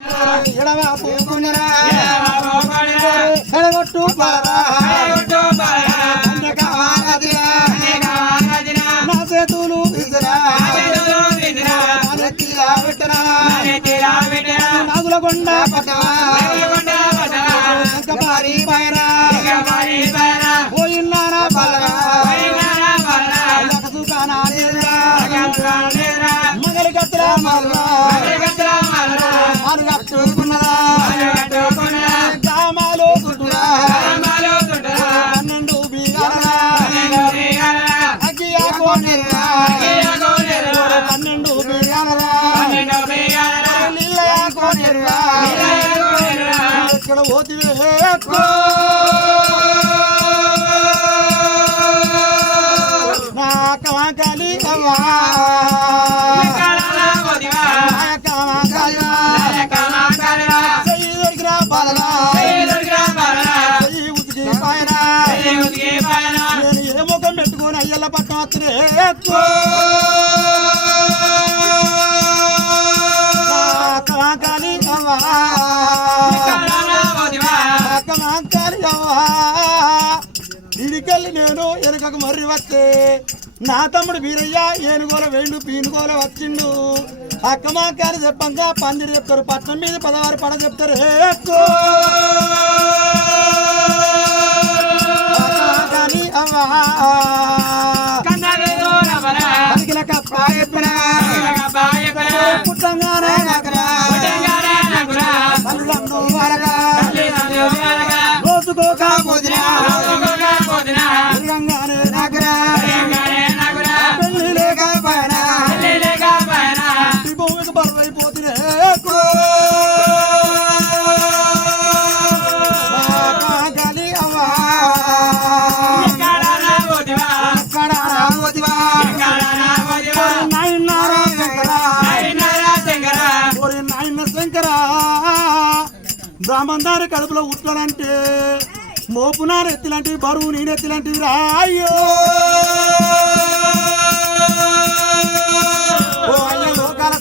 ఎడవా పోకున్నరా ఎడగొట్టు పడరా నా చేతులు నాగుల కొండ పట్టవారి పైన పోయిన్నారా పల్లరా మగలి గత్రా మల్లా కట్టుకున్నదా గ్రామాలు చుట్టురా 12 బీగారా అగ్గియా కోనేరా 12 బీగారా నీళ్ళయా కోనేరా ఎక్కడ పోతివే నా కవాకాలి అవ్వా ఏ ముఖం పెట్టుకుని అయ్యల పట్టం వస్తే కమాకాలి కమాకాలి ఇడికెళ్ళి నేను వెనుకకు మర్రి వస్తే నా తమ్ముడు వీరయ్య ఏనుగోల వేండు పీనుగోల వచ్చిండు అక్కమాకాలి చెప్పంగా పందిరి చెప్తారు పట్నం మీద 16 పడ చెప్తారు పుట్టంగానే రోజుకోక పెళ్లి లేక పైన భూమికి బరువైపోతున్నా బ్రాహ్మణారి కడుపులో ఉట్టాలంటే మోపునారు ఎత్తిలాంటి బరువు నేనెత్తిలాంటివి రాయ్యో ఓ అయ్య లోకాల